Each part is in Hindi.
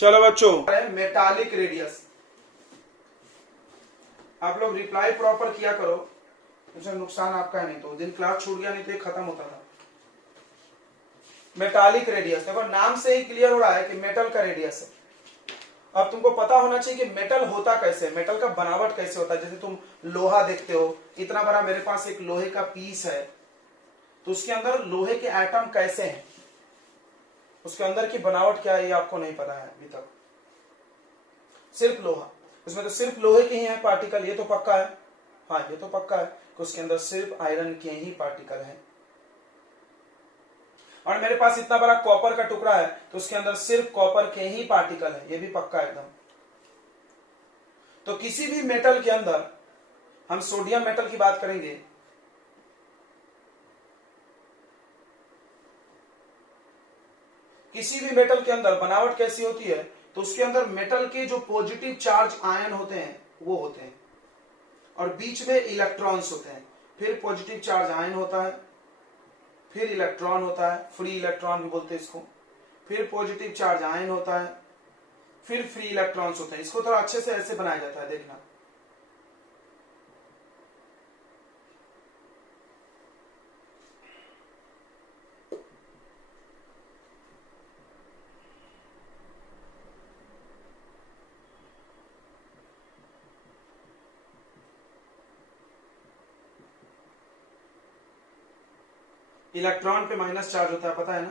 चलो बच्चों, मेटालिक रेडियस। आप लोग रिप्लाई प्रॉपर किया करो, तो नुकसान आपका है, नहीं तो दिन क्लास छूट गया नहीं तो खत्म होता था। मेटालिक रेडियस, देखो नाम से ही क्लियर हो रहा है कि मेटल का रेडियस है। अब तुमको पता होना चाहिए कि मेटल होता कैसे, मेटल का बनावट कैसे होता है। जैसे तुम लोहा देखते हो, इतना बड़ा मेरे पास एक लोहे का पीस है, तो उसके अंदर लोहे के एटम कैसे हैं, उसके अंदर की बनावट क्या है, ये आपको नहीं पता है अभी तक। सिर्फ लोहा, उसमें तो सिर्फ लोहे के ही हैं पार्टिकल, ये तो पक्का है। हाँ, ये तो पक्का है कि उसके अंदर सिर्फ आयरन के ही पार्टिकल हैं। और मेरे पास इतना बड़ा कॉपर का टुकड़ा है, तो उसके अंदर सिर्फ कॉपर के ही पार्टिकल है, ये भी पक्का है एकदम। तो किसी भी मेटल के अंदर, हम सोडियम मेटल की बात करेंगे, किसी भी मेटल के अंदर बनावट कैसी होती है, तो उसके अंदर मेटल के जो पॉजिटिव चार्ज आयन होते हैं वो होते हैं, और बीच में इलेक्ट्रॉन्स होते हैं। फिर पॉजिटिव चार्ज आयन होता है, फिर इलेक्ट्रॉन होता है, फ्री इलेक्ट्रॉन भी बोलते हैं इसको, फिर पॉजिटिव चार्ज आयन होता है, फिर फ्री इलेक्ट्रॉन्स होते हैं। इसको थोड़ा अच्छे से ऐसे बनाया जाता है, देखना। इलेक्ट्रॉन पे माइनस चार्ज होता है, पता है ना।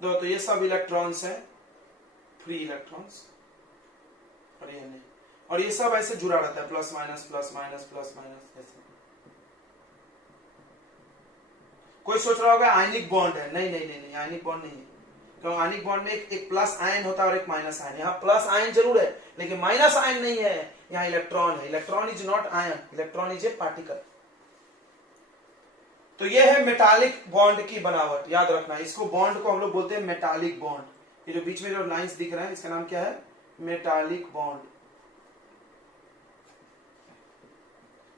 तो ये सब इलेक्ट्रॉन्स हैं, फ्री इलेक्ट्रॉन्स, और ये नहीं, और ये सब ऐसे जुड़ा रहता है, plus minus plus minus plus minus ऐसे। कोई सोच रहा होगा आयनिक बॉन्ड है, नहीं नहीं नहीं नहीं, आयनिक बॉन्ड नहीं है, क्योंकि आयनिक बॉन्ड में एक प्लस आयन होता है और एक माइनस आयन। यहाँ प्लस आयन जरूर है लेकिन माइनस आयन नहीं है, यहाँ इलेक्ट्रॉन है। Electron is not ion, electron is a particle. तो ये है मेटालिक बॉन्ड की बनावट, याद रखना। इसको बॉन्ड को हम लोग बोलते हैं मेटालिक बॉन्ड। ये जो बीच में जो लाइंस दिख रहे हैं, इसका नाम क्या है, मेटालिक बॉन्ड।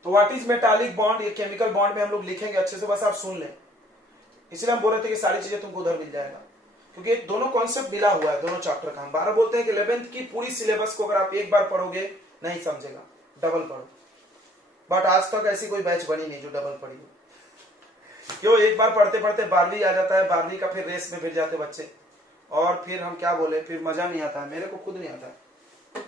तो व्हाट इज मेटालिक बॉन्ड, ये केमिकल बॉन्ड में हम लोग लिखेंगे अच्छे से, बस आप सुन लें। इसलिए हम बोल रहे थे कि सारी चीजें तुमको उधर मिल जाएगा, क्योंकि दोनों कॉन्सेप्ट मिला हुआ है दोनों चैप्टर का। हम 12 बोलते हैं कि 11th की पूरी सिलेबस को अगर आप एक बार पढ़ोगे नहीं समझेगा, डबल पढ़ो। बट आज तक ऐसी कोई बैच बनी नहीं जो डबल पढ़ी हो। क्यों, एक बार पढ़ते पढ़ते 12वीं आ जाता है, 12वीं का फिर रेस में भिड़ जाते बच्चे, और फिर हम क्या बोले, फिर मजा नहीं आता है। मेरे को खुद नहीं आता है।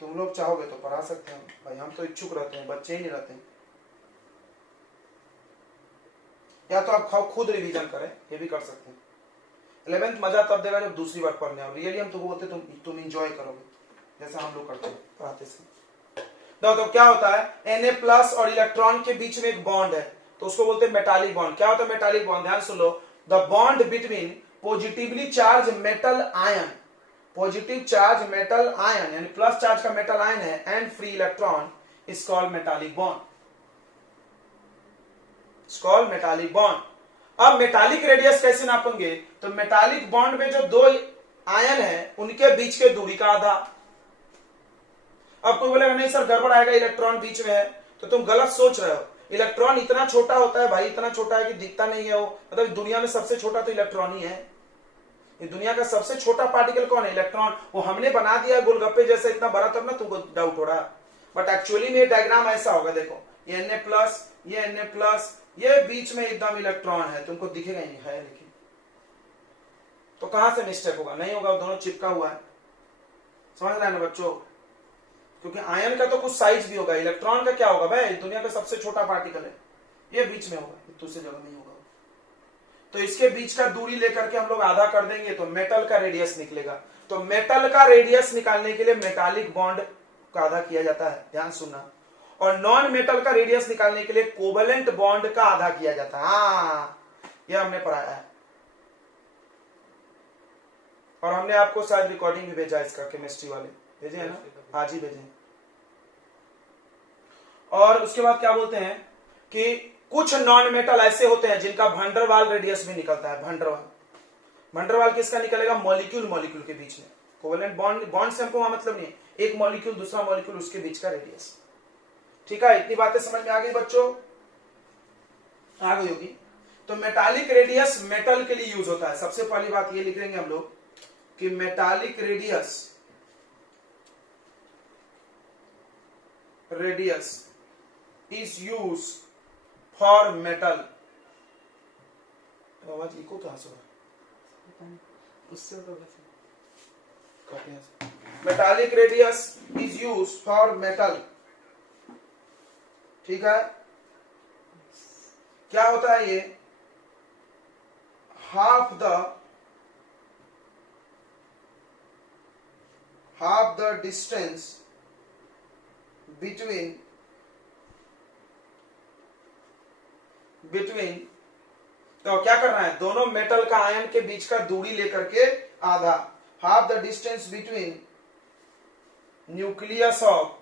तुम लोग चाहोगे तो पढ़ा सकते हैं भाई, हम तो इच्छुक रहते हैं, बच्चे ही नहीं रहते हैं। या तो आप खुद रिवीजन करें, ये भी कर सकते हैं। 11th मजा तब देगा जब दूसरी बार पढ़ने आओ। रियली हम तुमको बोलते तुम इंजॉय करोगे, जैसा हम लोग करते हैं पढ़ाते से। तो क्या होता है, Na+ और इलेक्ट्रॉन के बीच में एक बॉन्ड है, तो उसको बोलते हैं मेटालिक बॉन्ड। क्या होता है मेटालिक बॉन्ड, ध्यान सुन लो। The bond between positively charge metal ion, positive charge metal ion यानी प्लस चार्ज का मेटल आयन है, and free electron is called metallic bond, is called metallic bond. अब मेटालिक रेडियस कैसे नापेंगे, तो मेटालिक बॉन्ड में जो दो आयन है उनके बीच के दूरी का आधा। अब कोई बोलेगा नहीं सर गड़बड़ आएगा, इलेक्ट्रॉन बीच में है, तो तुम गलत सोच रहे हो। इलेक्ट्रॉन इतना छोटा होता है भाई, इतना छोटा है कि दिखता नहीं है वो। मतलब दुनिया में सबसे छोटा तो इलेक्ट्रॉन ही है। ये दुनिया का सबसे छोटा पार्टिकल कौन है, इलेक्ट्रॉन। वो हमने बना दिया गोलगप्पे जैसा इतना बड़ा, तब ना तुमको डाउट हो रहा। बट एक्चुअली में डायग्राम ऐसा होगा, देखो ये Na+, ये Na+, ये बीच में एकदम इलेक्ट्रॉन है, तुमको दिखेगा ही नहीं है, लेकिन तो कहां से मिस्टेक होगा, नहीं होगा, दोनों चिपका हुआ है। समझ रहे हैं ना बच्चों, क्योंकि आयन का तो कुछ साइज भी होगा, इलेक्ट्रॉन का क्या होगा भाई, दुनिया का सबसे छोटा पार्टिकल है, ये बीच में होगा, दूसरी जगह नहीं होगा। तो इसके बीच का दूरी लेकर के हम लोग आधा कर देंगे तो मेटल का रेडियस निकलेगा। तो मेटल का रेडियस निकालने के लिए मेटालिक बॉन्ड का आधा किया जाता है, ध्यान सुनना। और नॉन मेटल का रेडियस निकालने के लिए कोवेलेंट बॉन्ड का आधा किया जाता है। हाँ, यह हमने पढ़ाया है, और हमने आपको शायद रिकॉर्डिंग भी भेजा इसका, केमिस्ट्री वाले भेजे है ना, आज ही भेजे। और उसके बाद क्या बोलते हैं कि कुछ नॉन मेटल ऐसे होते हैं जिनका वैन रेडियस भी निकलता है। वैन किसका निकलेगा, मॉलिक्यूल मॉलिक्यूल के बीच में। कोवेलेंट बॉन्ड से हमको वहां मतलब नहीं है, एक मॉलिक्यूल दूसरा मॉलिक्यूल उसके बीच का रेडियस। ठीक है, इतनी बातें समझ में आ गई बच्चों, आ गई होगी। तो मेटालिक रेडियस मेटल के लिए यूज होता है। सबसे पहली बात ये लिख लेंगे हम लोग कि metallic radius is use for metal. आवाज इको कहां से हो रहा है? उससे metallic radius is use for metal. ठीक है, क्या होता है ये? half the distance between तो क्या करना है? दोनों मेटल का आयन के बीच का दूरी लेकर के आधा, half the distance between nucleus of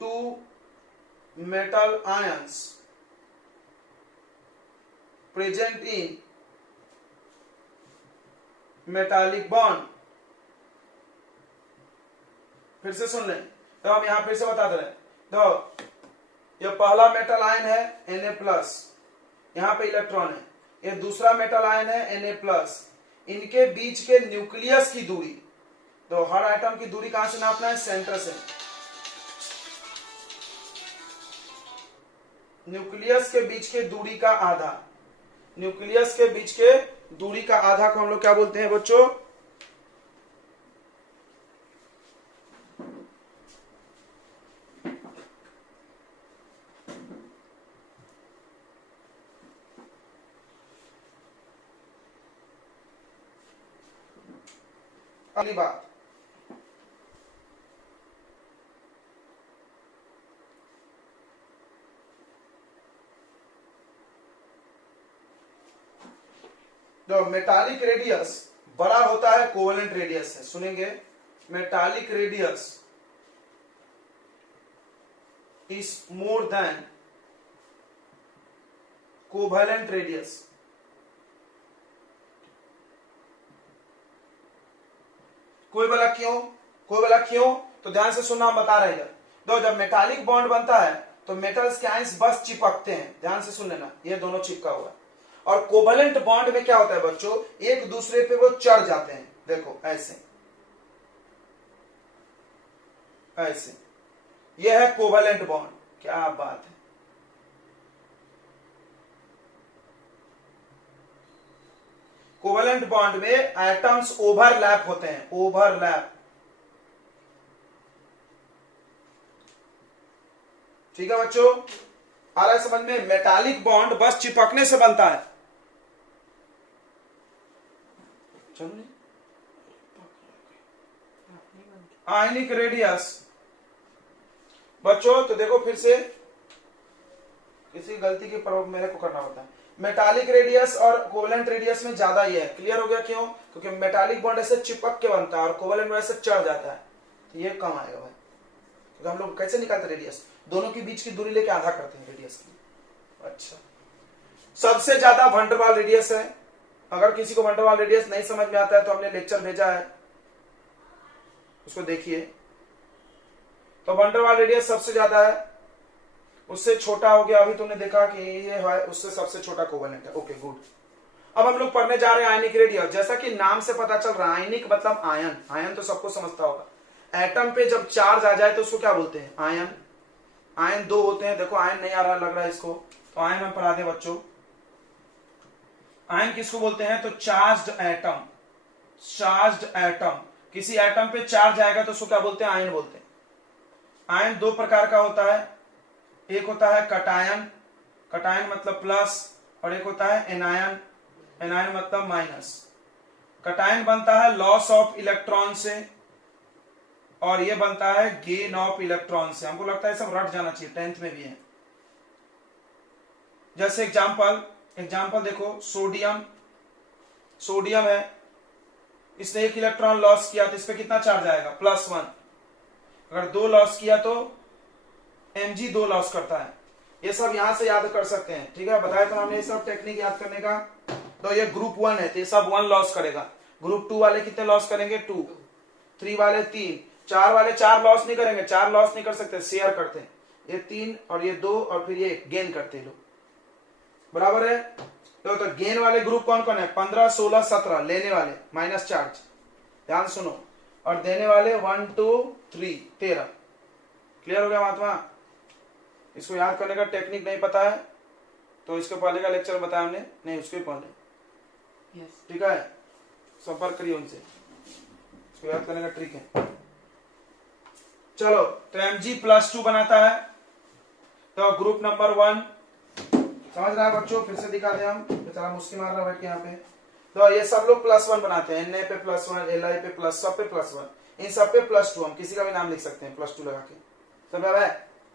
two metal ions present in metallic bond। फिर से सुन लें, तो हम यहां फिर से बता दे रहे हैं। तो ये पहला मेटल आयन है Na+, यहां पे इलेक्ट्रॉन है। ये दूसरा मेटल आयन है Na+, इनके बीच के न्यूक्लियस की दूरी, तो हर आइटम की दूरी कहां से नापना है? सेंटर से। न्यूक्लियस के बीच के दूरी का आधा, न्यूक्लियस के बीच के दूरी का आधा को हम लोग क्या बोलते हैं बच्चों? अगली बात, तो मेटालिक रेडियस बड़ा होता है कोवेलेंट रेडियस से। सुनेंगे, metallic radius is more than covalent radius. कोई बोला क्यों? तो ध्यान से सुनना, हम बता रहे हैं। तो जब मेटालिक बॉन्ड बनता है तो मेटल्स के आयंस बस चिपकते हैं। ध्यान से सुन लेना, ये दोनों चिपका हुआ है। और कोवेलेंट बॉन्ड में क्या होता है बच्चों? एक दूसरे पे वो चढ़ जाते हैं। देखो ऐसे, ये है कोवेलेंट बॉन्ड। क्या बात है! कोवेलेंट बॉन्ड में एटम्स ओवरलैप होते हैं, ओवरलैप। ठीक है बच्चों, आ रहा है समझ में? मेटालिक बॉन्ड बस चिपकने से बनता है। आयनिक रेडियस बच्चों, तो देखो फिर से, किसी गलती की प्रयोग मेरे को करना होता है। मेटालिक रेडियस और कोवेलेंट रेडियस में ज्यादा ये है। क्लियर हो गया क्यों? क्योंकि मेटालिक बॉन्ड ऐसे चिपक के बनता है और कोवेलेंट वैसे चढ़ जाता है, तो ये कम आएगा भाई। तो हम लोग कैसे निकालते रेडियस? दोनों के बीच की दूरी लेके आधा करते हैं रेडियस की। अच्छा, सबसे ज्यादा वैन डेर वाल्स रेडियस है। अगर किसी को वैन डेर वाल्स रेडियस नहीं समझ में आता है तो हमने लेक्चर भेजा है, उसको देखिए। तो वैन डेर वाल्स रेडियस सबसे ज्यादा है, उससे छोटा हो गया अभी तुमने देखा कि ये है, उससे सबसे छोटा कोवेलेंट है। Okay good. अब हम लोग पढ़ने जा रहे हैं आयनिक रेडियस। जैसा कि नाम से पता चल रहा है, आयनिक मतलब आयन। आयन तो सबको समझता होगा। एटम पे जब चार्ज आ जाए तो उसको क्या बोलते हैं? आयन। आयन दो होते हैं। देखो आयन नहीं आ रहा लग रहा है इसको, तो आयन हम पढ़ा दें बच्चों। आयन किसको बोलते हैं? तो चार्ज्ड एटम। चार्ज्ड एटम, किसी एटम पे चार्ज आएगा तो उसको क्या बोलते हैं? आयन बोलते हैं। आयन दो प्रकार का होता है, एक होता है कटायन, कटायन मतलब प्लस, और एक होता है एनायन, एनायन मतलब माइनस। कटायन बनता है लॉस ऑफ इलेक्ट्रॉन से, और ये बनता है गेन ऑफ इलेक्ट्रॉन से। हमको लगता है सब रट जाना चाहिए, 10th में भी है। जैसे एग्जाम्पल देखो, सोडियम है, इसने एक इलेक्ट्रॉन लॉस किया तो इस पे कितना चार्ज आएगा? +1। अगर 2 लॉस किया तो Mg 2 लॉस करता है। ये सब यहां से याद कर सकते हैं। ठीक है, बताया तो हमने ये सब टेक्निक याद करने का। तो ये ग्रुप 1 है तो ये सब 1 लॉस करेगा। ग्रुप 2 वाले कितने लॉस करेंगे? 2। 3 वाले 3। 4 वाले 4 लॉस नहीं करेंगे, 4 लॉस नहीं कर सकते, शेयर करते हैं। ये 3 और ये 2 और फिर ये 1 गेन करते लो, बराबर है। तो गेन वाले ग्रुप कौन कौन है? 15, 16, 17 लेने वाले माइनस चार्ज, ध्यान सुनो, और देने वाले 1, 2, 3 13। क्लियर हो गया महात्मा? इसको याद करने का टेक्निक नहीं पता है तो इसके पहले का लेक्चर बताया हमने, नहीं उसके पहले, ठीक है, संपर्क करिए उनसे, इसको याद करने का ट्रिक है। चलो, तो Mg+2 बनाता है, तो ग्रुप नंबर 1 समझ रहा है बच्चों? फिर से दिखा दे, हम बेचारा मुस्की मार रहा बैठ के यहाँ पे। तो ये सब लोग +1 बनाते हैं, Na पे +1, Li पे प्लस, सब पे +1, इन सब पे +2, हम किसी का भी नाम लिख सकते हैं +2 लगा के, सब है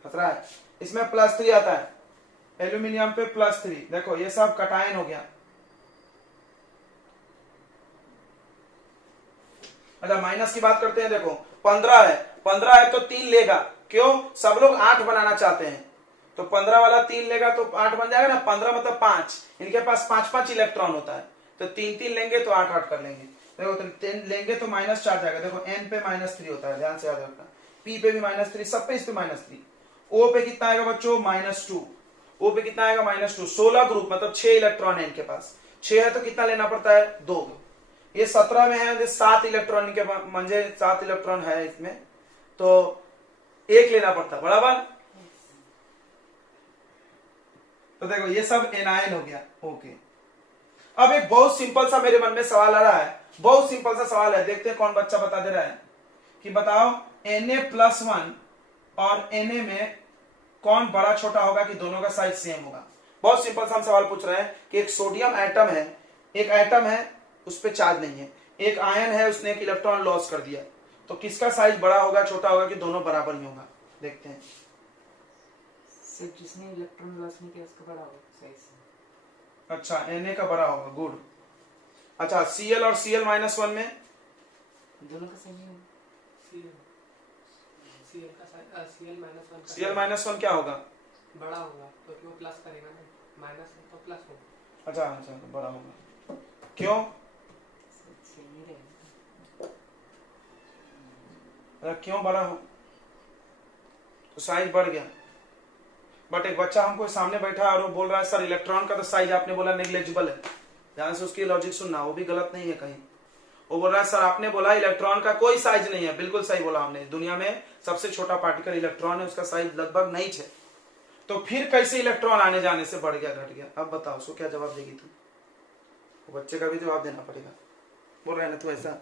खतरा है। इसमें +3 आता है, एल्यूमिनियम पे +3, देखो ये सब कटायन हो गया। अच्छा माइनस की बात करते हैं, देखो 15 है तो 3 लेगा, क्यों? सब लोग 8 बनाना चाहते हैं, तो 15 वाला 3 लेगा तो 8 बन जाएगा ना, 15 मतलब 5, इनके पास 5 इलेक्ट्रॉन होता है, तो 3 लेंगे तो 8 कर लेंगे। देखो तो 10 लेंगे तो माइनस चार्ज आएगा, देखो N पे -3 होता है, ध्यान से याद रखना, P पे भी -3, सब पे इस पे -3, O पे कितना आएगा बच्चों? -2, O पे कितना आएगा? -2, 16 ग्रुप मतलब 6 इलेक्ट्रॉन है इनके पास, 6 है तो कितना लेना पड़ता है? 2। ये 17 में है, 7 इलेक्ट्रॉन के मंजे 7 इलेक्ट्रॉन है इसमें, तो 1 लेना पड़ता है, बराबर। तो देखो ये सब एनायन हो गया, ओके। अब एक बहुत सिंपल सा मेरे मन में सवाल आ रहा है, बहुत सिंपल सा सवाल है, देखते हैं कौन बच्चा बता दे रहा है कि बताओ Na+1 और Na में कौन बड़ा छोटा होगा कि दोनों का साइज सेम होगा। बहुत सिंपल सा हम सवाल पूछ रहे हैं कि एक सोडियम एटम है, एक एटम है उस पर चार्ज नहीं है, एक आयन है उसने एक इलेक्ट्रॉन लॉस कर दिया, तो किसका साइज बड़ा होगा छोटा होगा कि दोनों बराबर ही होगा? देखते हैं। जिसने इलेक्ट्रॉन लॉस नहीं किया उसका बड़ा होगा साइज। अच्छा Na का बड़ा होगा, गुड। अच्छा Cl और Cl-1 में दोनों का सेम ही होगा। Cl-1 क्या होगा? बड़ा होगा क्योंकि वो प्लस करेगा ना, माइनस है तो प्लस होगा। अच्छा तो बड़ा होगा, क्यों? सेम ही रहेगा। क्यों बड़ा हो? तो साइज बढ़ गया। बट एक बच्चा हमको सामने बैठा और वो बोल रहा है सर इलेक्ट्रॉन का तो साइज आपने बोला नेग्लेजिबल है, ध्यान से उसकी लॉजिक सुनना, वो भी गलत नहीं है कहीं। वो बोल रहा है सर आपने बोला इलेक्ट्रॉन का कोई साइज नहीं है, बिल्कुल सही बोला हमने, दुनिया में सबसे छोटा पार्टिकल इलेक्ट्रॉन है, उसका साइज लगभग नहीं है, तो फिर कैसे इलेक्ट्रॉन आने जाने से बढ़ गया घट गया? अब बताओ उसको क्या जवाब देगी तू? वो बच्चे का भी जवाब देना पड़ेगा, बोल रहा है ना तू ऐसा।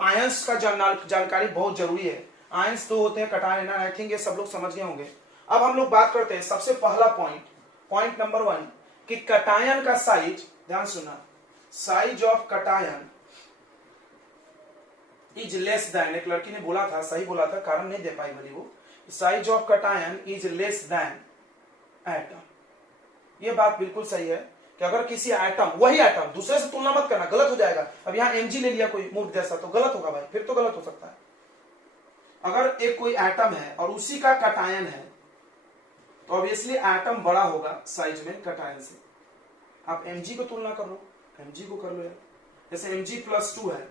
आयंस का जानकारी बहुत जरूरी है, आयंस 2 होते हैं, कटायन। आई थिंक ये सब लोग समझ गए होंगे। अब हम लोग बात करते हैं सबसे पहला पॉइंट नंबर 1 कि कटायन का साइज, ध्यान सुनना, size of cation is less than, एक लड़की ने बोला था, सही बोला था, कारण नहीं दे पाई बोली वो, size of cation is less than atom. ये बात बिल्कुल सही है कि अगर किसी एटम, वही एटम, दूसरे से तुलना मत करना, गलत हो जाएगा। अब यहाँ Mg ले लिया कोई मूर्ख जैसा तो गलत होगा भाई, फिर तो गलत हो सकता है। अगर एक कोई एटम है और उसी का कटायन है तो ऑब्वियसली एटम बड़ा होगा साइज में कटायन से। आप Mg को तुलना कर लो, Mg को कर लो यार, जैसे Mg+2 है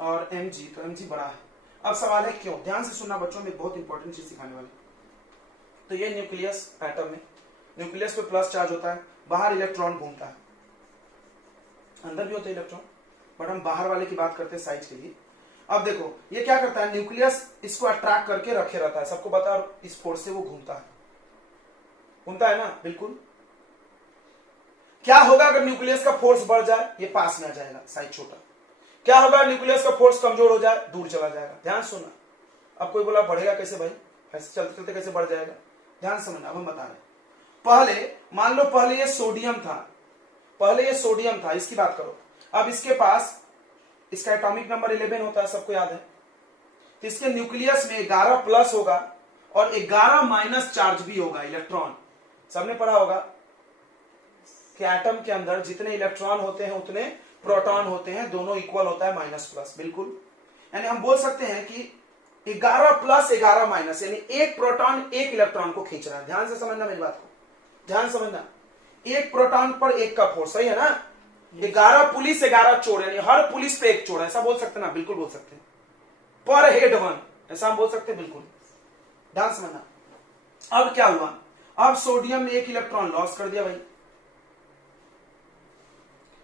और Mg, तो Mg बड़ा है। अब सवाल है क्यों? ध्यान से सुनना बच्चों, में बहुत इंपॉर्टेंट चीज सिखाने वाली। तो ये न्यूक्लियस, एटम में न्यूक्लियस पे प्लस चार्ज होता है, बाहर इलेक्ट्रॉन घूमता है, अंदर भी होते हैं इलेक्ट्रॉन, बट हम बाहर वाले की बात करते हैं साइज के लिए। अब देखो ये क्या करता है, न्यूक्लियस इसको अट्रैक्ट करके रखे रहता है, सबको पता है, और इस फोर्स से वो घूमता है ना, बिल्कुल। क्या होगा अगर न्यूक्लियस का फोर्स बढ़ जाए? ये पास में आ जाएगा, साइज छोटा। क्या होगा न्यूक्लियस का फोर्स कमजोर हो जाए? दूर चला जाएगा। ध्यान सुनना। अब कोई बोला बढ़ेगा कैसे भाई, ऐसे चलते चलते कैसे बढ़ जाएगा? ध्यान समझना, अब हम बता रहे। पहले मान लो पहले ये सोडियम था, इसकी बात करो। अब इसके पास, इसका एटॉमिक नंबर 11 होता है, सबको याद है। तो इसके न्यूक्लियस में 11 प्लस होगा और 11 माइनस चार्ज भी होगा, इलेक्ट्रॉन। सबने पढ़ा होगा कि एटम के अंदर जितने इलेक्ट्रॉन होते हैं उतने प्रोटॉन होते हैं, दोनों इक्वल होता है, माइनस प्लस, बिल्कुल। यानी हम बोल सकते हैं कि 11 प्लस 11 माइनस, यानी एक प्रोटॉन एक इलेक्ट्रॉन को खींच रहा है। ध्यान से समझना मेरी बात को, ध्यान समझना। एक प्रोटॉन पर एक का फोर्स, सही है ना? 11 पुलिस 11 चोर, यानी हर पुलिस पे एक चोर, ऐसा बोल सकते ना? बिल्कुल बोल सकते हैं। पर हेड 1, ऐसा हम बोल सकते हैं, बिल्कुल। ध्यान समझना। अब क्या हुआ, अब सोडियम ने एक इलेक्ट्रॉन लॉस कर दिया भाई,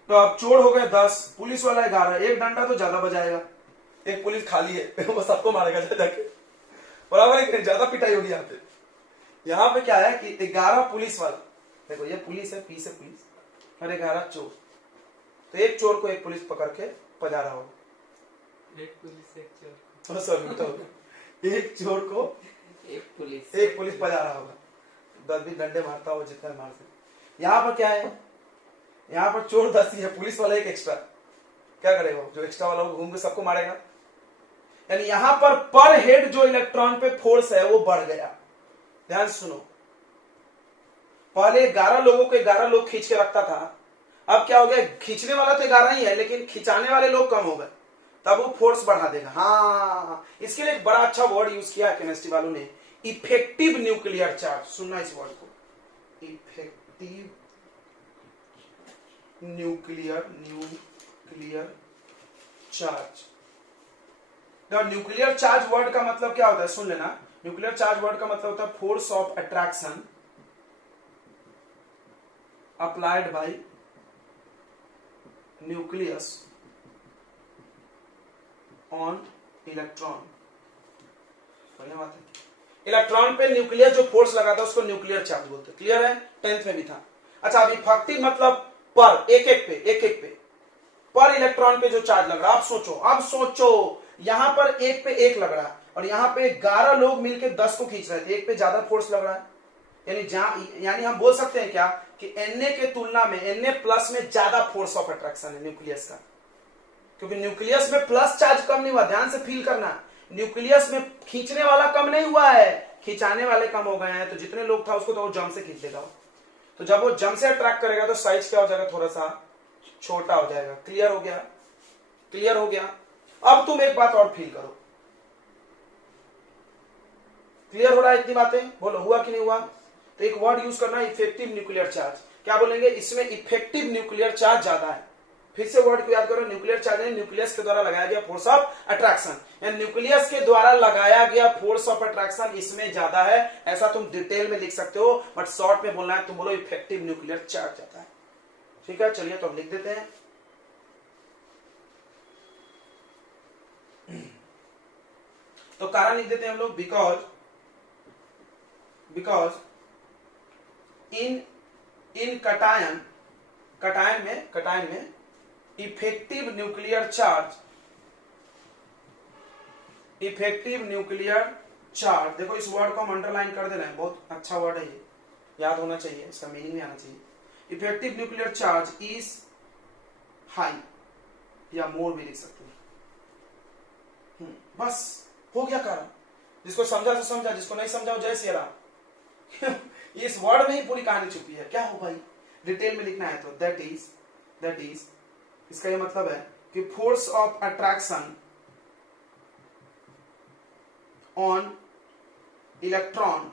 तो अब चोर हो गए 10, पुलिस वाला 11, एक डंडा तो ज्यादा बजाएगा, एक पुलिस खाली है वो सबको मारेगा जाके, बराबर है कि ज्यादा पिटाई होगी यहाँ पे। यहाँ पे क्या है कि 11 पुलिस वाला, देखो ये पुलिस है, पी से पुलिस, और 11 चोर, तो एक चोर को एक पुलिस पकड़ के पजा रहा होगा, एक पुलिस एक चोर तो सर एक चोर को एक पुलिस पजा रहा होगा, 10-20 डंडे मारता हो जितना मार सके। यहाँ पर क्या है, यहाँ पर चोर 10 ही है, पुलिस वाला एक एक्स्ट्रा, क्या करेगा जो एक्स्ट्रा वाला घूम के सबको मारेगा, यानी यहाँ पर हेड जो इलेक्ट्रॉन पे फोर्स है वो बढ़ गया। ध्यान सुनो, पहले 11 लोगों को 11 लोग खींच के रखता था, अब क्या हो गया, खींचने वाला तो 11 ही है लेकिन खिंचाने वाले लोग कम हो गए, तब वो फोर्स बढ़ा देगा। हाँ, इसके लिए एक बड़ा अच्छा वर्ड यूज किया है केमिस्ट्री वालों ने, इफेक्टिव न्यूक्लियर चार्ज। सुनना इस वर्ड को, effective nuclear charge. Nuclear charge word का मतलब क्या होता है, सुन लेना, न्यूक्लियर चार्ज वर्ड का मतलब होता है force of attraction applied by nucleus on electron. बढ़िया बात है, इलेक्ट्रॉन पे न्यूक्लियर जो फोर्स लगाता है उसको न्यूक्लियर चार्ज बोलते हैं। क्लियर है, 10th में भी था। अच्छा, अब इफेक्टिव मतलब पर एक एक पे पर इलेक्ट्रॉन पे जो चार्ज लग रहा है। अब सोचो यहां पर एक पे एक लग रहा है और यहां पे 11 लोग मिलकर 10 को खींच रहे थे, एक पे ज्यादा फोर्स लग रहा है, यानी हम बोल सकते हैं क्या कि Na के तुलना में Na प्लस में ज्यादा फोर्स ऑफ अट्रैक्शन है न्यूक्लियस का, क्योंकि न्यूक्लियस में प्लस चार्ज कम नहीं हुआ। ध्यान से फील करना, न्यूक्लियस में खींचने वाला कम नहीं हुआ है, खिंचाने वाले कम हो गए हैं। तो जितने लोग था उसको तो वो जम से खींच देगा, तो जब वो जम से अट्रैक्ट करेगा तो साइज क्या हो जाएगा, थोड़ा सा छोटा हो जाएगा। क्लियर हो गया। अब तुम एक बात और फील करो, क्लियर हो रहा है इतनी बातें, बोलो हुआ कि नहीं हुआ। तो एक वर्ड यूज करना, इफेक्टिव न्यूक्लियर चार्ज। क्या बोलेंगे, इसमें इफेक्टिव न्यूक्लियर चार्ज ज्यादा है। फिर से वर्ड को याद करो, न्यूक्लियर चार्ज है न्यूक्लियस के द्वारा लगाया गया फोर्स ऑफ अट्रैक्शन, न्यूक्लियस के द्वारा लगाया गया फोर्स ऑफ अट्रैक्शन इसमें ज्यादा है। ऐसा तुम डिटेल में लिख सकते हो, बट शॉर्ट में बोलना है, तुम बोलो इफेक्टिव न्यूक्लियर चार्ज ज्यादा है। ठीक है, चलिए तो हम लिख देते हैं। तो कारण लिख देते हैं हम लोग, बिकॉज इन कटायन में इफेक्टिव न्यूक्लियर चार्ज, देखो इस वर्ड को हम अंडरलाइन कर दे रहे हैं, बहुत अच्छा वर्ड है ये, याद होना चाहिए, इसका मीनिंग में आना चाहिए। Effective nuclear charge is high, या मोर भी लिख सकते हैं। बस हो गया कारण, जिसको समझा तो समझा, जिसको नहीं समझा जय श्री राम। इस वर्ड में ही पूरी कहानी छुपी है। क्या हो भाई, डिटेल में लिखना है तो दैट इज इसका ये मतलब है कि force of attraction on electrons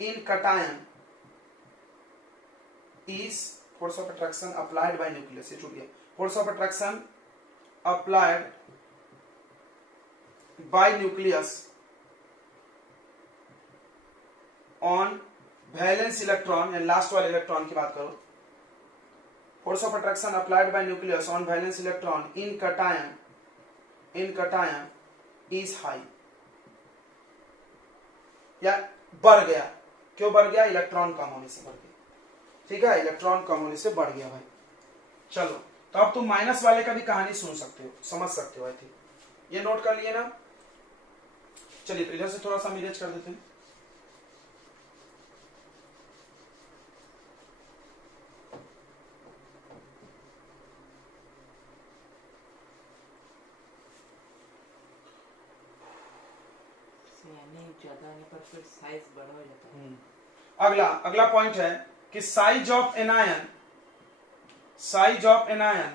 in cation is force of attraction applied by nucleus. ये छूट गया, force of attraction applied by nucleus on valence electron, last वाले इलेक्ट्रॉन की बात करो, force of attraction applied by nucleus on valence electron in cation is high, या बढ़ गया। क्यों बढ़ गया, इलेक्ट्रॉन कम होने से बढ़ गया। ठीक है, इलेक्ट्रॉन कम होने से बढ़ गया भाई। चलो, तो अब तुम माइनस वाले का भी कहानी सुन सकते हो, समझ सकते हो। आई थिंक ये नोट कर लिए ना। चलिए तो इधर से थोड़ा सा हम इरेज कर देते हैं। ज्यादा आने पर फिर साइज बड़ा हो जाता है। अगला पॉइंट है कि साइज ऑफ एनायन,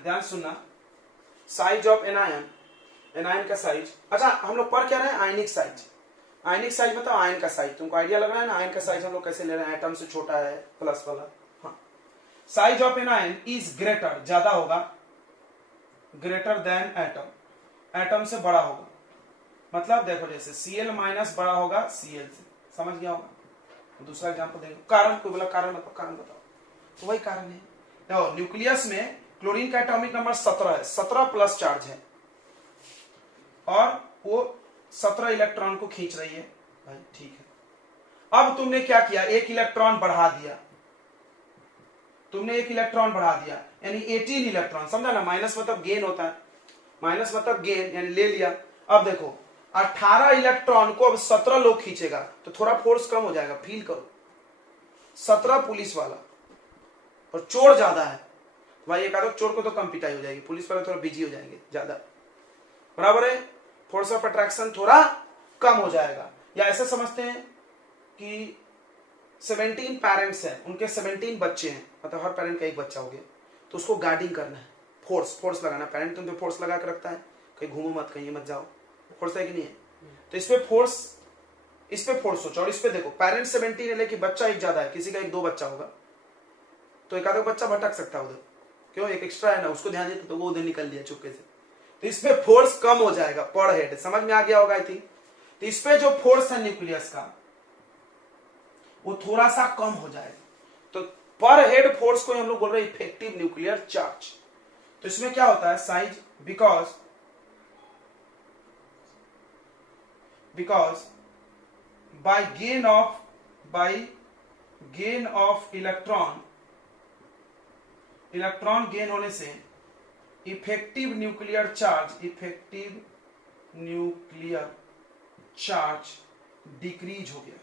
ध्यान सुनना, साइज ऑफ एनायन का साइज। अच्छा, हम लोग पढ़ क्या रहे हैं, आयनिक साइज मतलब आयन का साइज। तुमको आइडिया लग रहा है ना, आयन का साइज हम लोग कैसे ले रहे हैं, एटम से छोटा है, प्लस वाला। हाँ, size of anion is greater, ज्यादा होगा, ग्रेटर देन एटम से बड़ा होगा। मतलब देखो जैसे Cl माइनस बड़ा होगा Cl से, समझ गया होगा। दूसरा एग्जांपल देखो, कारण, कोई बोला कारण बताओ, कारण बताओ, तो वही कारण है। देखो न्यूक्लियस में क्लोरीन का एटॉमिक नंबर 17 है, 17 प्लस चार्ज है और वो 17 इलेक्ट्रॉन को खींच रही है भाई, ठीक है। अब तुमने क्या किया, एक इलेक्ट्रॉन बढ़ा दिया, तुमने एक इलेक्ट्रॉन बढ़ा दिया यानी 18 इलेक्ट्रॉन, समझा ना। माइनस मतलब गेन होता है, माइनस मतलब गेन यानी ले लिया। अब देखो 18 इलेक्ट्रॉन को अब 17 लोग खींचेगा तो थोड़ा फोर्स कम हो जाएगा, फील करो। 17 पुलिस वाला और चोर ज्यादा है भाई, एक आधो चोर को तो कम पिटाई हो जाएगी, पुलिस वाले थोड़ा बिजी हो जाएंगे ज्यादा, बराबर है। फोर्स ऑफ अट्रैक्शन थोड़ा कम हो जाएगा। या ऐसे समझते हैं कि 17 पेरेंट्स हैं, उनके 17 बच्चे हैं, मतलब हर पेरेंट का एक बच्चा हो गया, तो उसको गार्डिंग करना है, फोर्स लगाना। पेरेंट तुम पे फोर्स लगा के रखता है, कहीं घूमो मत, कहीं मत जाओ, फोर्स है कि नहीं है। तो इस पे फोर्स सोचो, और इस पे देखो पेरेंट्स 17 है लेकिन बच्चा एक ज्यादा है, किसी का एक दो बच्चा होगा तो एक आधा बच्चा भटक सकता है उधर, क्यों, एक एक्स्ट्रा है ना, उसको ध्यान देते तो वो उधर निकल दिया चुपके से, तो इस पे फोर्स कम हो जाएगा पर हेड, समझ में आ गया होगा आई थिंक। तो इस पे जो फोर्स है न्यूक्लियस का वो थोड़ा सा कम हो जाएगा, तो पर हेड फोर्स को हम लोग बोल रहे हैं इफेक्टिव न्यूक्लियर चार्ज। तो इसमें क्या होता है size, because by gain of electron gain होने से इफेक्टिव न्यूक्लियर चार्ज डिक्रीज हो गया।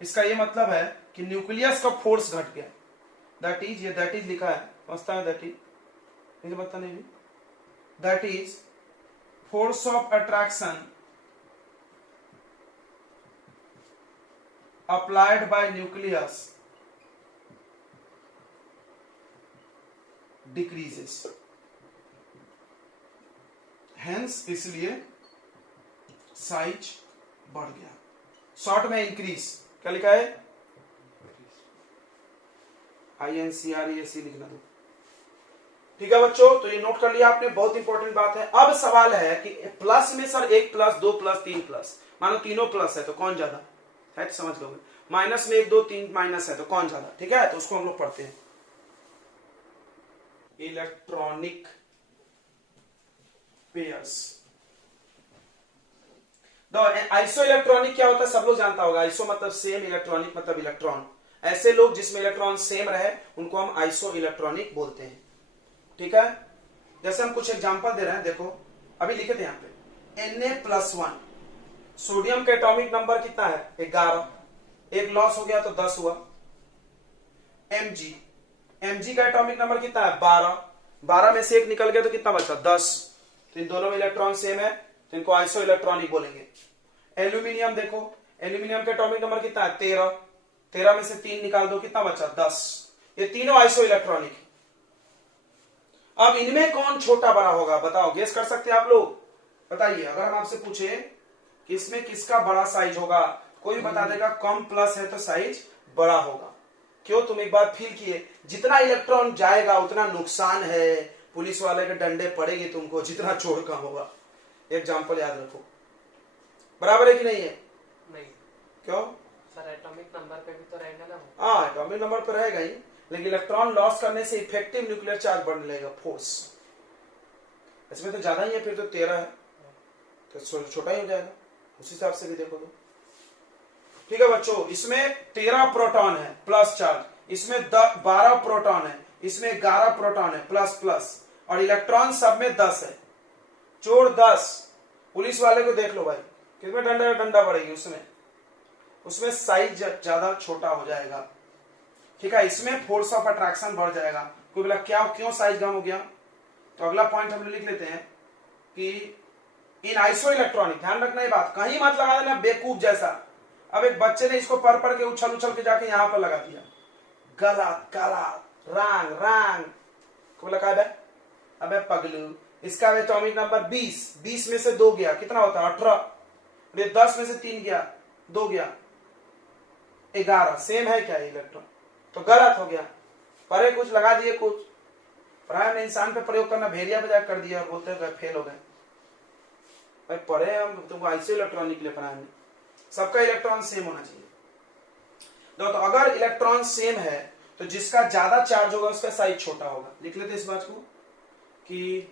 इसका ये मतलब है कि न्यूक्लियस का फोर्स घट गया, दैट इज लिखा है, समझता है, दैट इज पता नहीं, that is force of attraction applied by nucleus decreases, hence इसलिए साइज बढ़ गया। शॉर्ट में इंक्रीज, क्या लिखा है, INCRESE लिखना दो, ठीक है बच्चों। तो ये नोट कर लिया आपने, बहुत इंपॉर्टेंट बात है। अब सवाल है कि प्लस में सर 1 प्लस 2 प्लस 3 प्लस, मानो तीनों प्लस है तो कौन ज्यादा है, तो समझ लोगे। माइनस में 1 2 3 माइनस है तो कौन ज्यादा, ठीक है। तो उसको हम लोग पढ़ते हैं, इलेक्ट्रॉनिक पेयर्स। आइसो इलेक्ट्रॉनिक क्या होता है सब लोग जानता होगा, आइसो मतलब सेम, इलेक्ट्रॉनिक मतलब इलेक्ट्रॉन। ऐसे लोग जिसमें इलेक्ट्रॉन सेम रहे उनको हम आइसो इलेक्ट्रॉनिक बोलते हैं, ठीक है। जैसे हम कुछ एग्जांपल दे रहे हैं, देखो अभी लिखे थे यहाँ पे Na+1, सोडियम का एटॉमिक नंबर कितना है 11, एक लॉस हो गया तो 10 हुआ। Mg का एटॉमिक नंबर कितना है 12, 12 में से एक निकल गया तो कितना बचा 10, तो इन दोनों में इलेक्ट्रॉन सेम है तो इनको आइसो इलेक्ट्रॉनिक बोलेंगे। एल्यूमिनियम देखो, एल्यूमिनियम का एटॉमिक नंबर कितना है 13, 13 में से 3 निकाल दो कितना बचा 10, ये तीनों आइसो इलेक्ट्रॉनिक। अब इनमें कौन छोटा बड़ा होगा बताओ, गेस कर सकते हैं आप लोग, बताइए। अगर हम आपसे पूछे कि इसमें किसका बड़ा साइज होगा, कोई भी बता देगा कम प्लस है तो साइज बड़ा होगा। क्यों, तुम एक बार फील किए, जितना इलेक्ट्रॉन जाएगा उतना नुकसान है, पुलिस वाले के डंडे पड़ेगी तुमको, जितना चोर कम होगा। एग्जाम्पल याद रखो, बराबर है कि नहीं है? नहीं। क्यों सर एटॉमिक नंबर पे भी तो रहेगा ना। हाँ एटॉमिक नंबर पर रहेगा ही, लेकिन इलेक्ट्रॉन लॉस करने से इफेक्टिव न्यूक्लियर चार्ज बढ़ने लगेगा, फोर्स। इसमें तो ज्यादा ही है, फिर तो 13 है तो छोटा ही हो जाएगा, उस हिसाब से भी देखो तो, ठीक है बच्चों। इसमें 13 प्रोटॉन है प्लस चार्ज, इसमें 12 प्रोटॉन है, इसमें 11 प्रोटॉन है प्लस प्लस, और इलेक्ट्रॉन सब में 10 है, चोर 10, पुलिस वाले को देख लो भाई कितने डंडा पड़ेगी उसमें साइज ज्यादा छोटा हो जाएगा, ठीक है। इसमें फोर्स ऑफ अट्रैक्शन बढ़ जाएगा। कोई बोला क्या, क्यों साइज कम हो गया, तो अगला पॉइंट हम लिख लेते हैं कि इन आइसो इलेक्ट्रॉनिक, ध्यान रखना ये बात, कहीं मत लगा देना बेवकूफ जैसा। अब एक बच्चे ने इसको पढ़ के उछल के जाके यहां पर लगा दिया, गलत रांग को बोला क्या, अबे पगलू, इसका एटॉमिक नंबर 20 में से 2 गया कितना होता है 18, 10 में से 3 गया 2 गया 11, सेम है क्या इलेक्ट्रॉन, तो गलत हो गया। परे कुछ लगा दिए कुछ, पढ़ाया ने इंसान पे प्रयोग करना भेड़िया पे जाकर कर दिया और बोलते हैं फेल हो गए। भाई पढ़े हम तुमको आइसो इलेक्ट्रॉनिक के लिए पढ़ाया नहीं। सबका इलेक्ट्रॉन सेम होना चाहिए। तो अगर इलेक्ट्रॉन सेम है तो जिसका ज्यादा चार्ज होगा उसका साइज छोटा होगा। लिख लेते इस बात को कि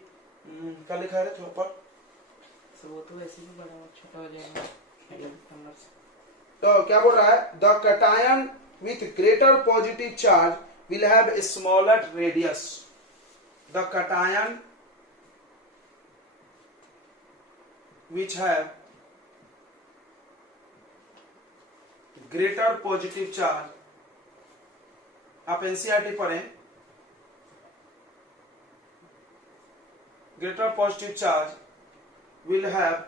क्या लिखा है थोड़ा पर, तो वो तो वैसे भी बड़ा और छोटा हो जाएगा नंबर से। तो क्या बोल रहा है, the cation with greater positive charge will have smaller radius. The cation which have greater positive charge, आप एनसीईआरटी पढ़ें, greater positive charge will have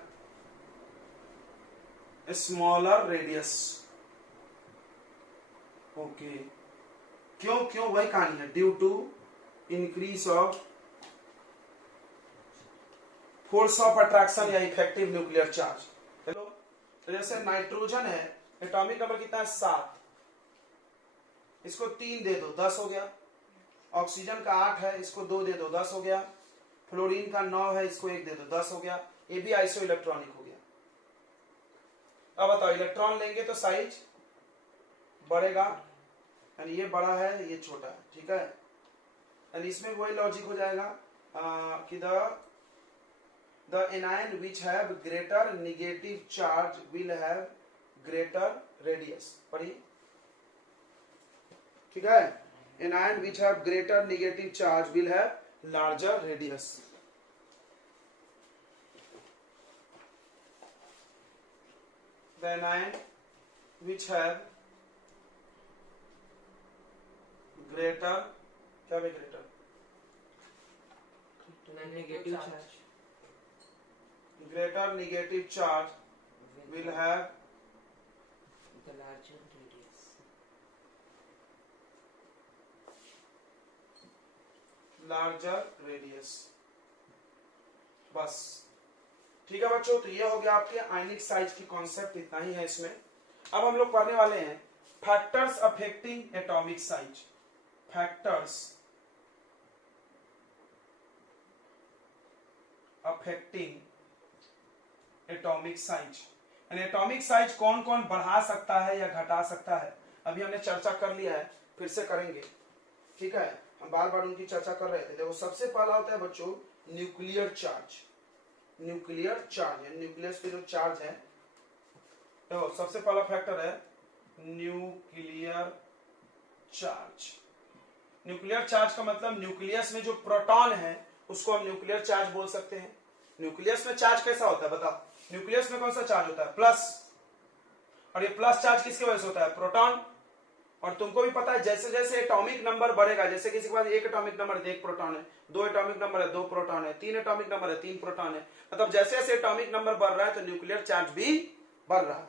a smaller radius। Okay क्यों वही कहानी है, due to increase of force of attraction या इफेक्टिव न्यूक्लियर चार्ज। हेलो, तो जैसे नाइट्रोजन है, एटॉमिक नंबर कितना है 7, इसको 3 दे दो 10 हो गया। ऑक्सीजन का 8 है, इसको 2 दे दो 10 हो गया। फ्लोरीन का 9 है, इसको 1 दे दो 10 हो गया। ये भी आइसो इलेक्ट्रॉनिक हो गया। अब बताओ इलेक्ट्रॉन लेंगे तो साइज बढ़ेगा, यानी ये बड़ा है ये छोटा है, ठीक है। यानी इसमें वही लॉजिक हो जाएगा कि the anion which have greater negative charge will have greater radius। पढ़िए, ठीक है। anion which have greater negative charge will have larger radius। the anion which have greater, क्या भी greater, negative charge, greater negative charge will have the larger radius। larger radius। बस ठीक है बच्चों, तो ये हो गया आपके आयनिक साइज की कॉन्सेप्ट, इतना ही है इसमें। अब हम लोग पढ़ने वाले हैं factors affecting atomic size. Factors affecting atomic size, यानी एटॉमिक साइज कौन कौन बढ़ा सकता है या घटा सकता है। अभी हमने चर्चा कर लिया है, फिर से करेंगे, ठीक है। हम बार बार उनकी चर्चा कर रहे थे। देखो सबसे पहला होता है बच्चों न्यूक्लियर चार्ज। न्यूक्लियर चार्ज यानी न्यूक्लियस पे जो चार्ज है, देखो सबसे पहला फैक्टर है न्यूक्लियर चार्ज। न्यूक्लियर चार्ज का मतलब न्यूक्लियस में जो प्रोटॉन है उसको हम न्यूक्लियर चार्ज बोल सकते हैं। न्यूक्लियस में चार्ज कैसा होता है बताओ, न्यूक्लियस में कौन सा चार्ज होता है, प्लस। और ये प्लस चार्ज किसकी वजह से होता है, प्रोटॉन। और तुमको भी पता है जैसे जैसे एटॉमिक नंबर बढ़ेगा, जैसे किसी के पास 1 एटॉमिक नंबर है 1 प्रोटॉन है, 2 एटॉमिक नंबर है 2 प्रोटॉन है, 3 एटॉमिक नंबर है 3 प्रोटॉन है, मतलब जैसे जैसे एटॉमिक नंबर बढ़ रहा है तो न्यूक्लियर चार्ज भी बढ़ रहा है।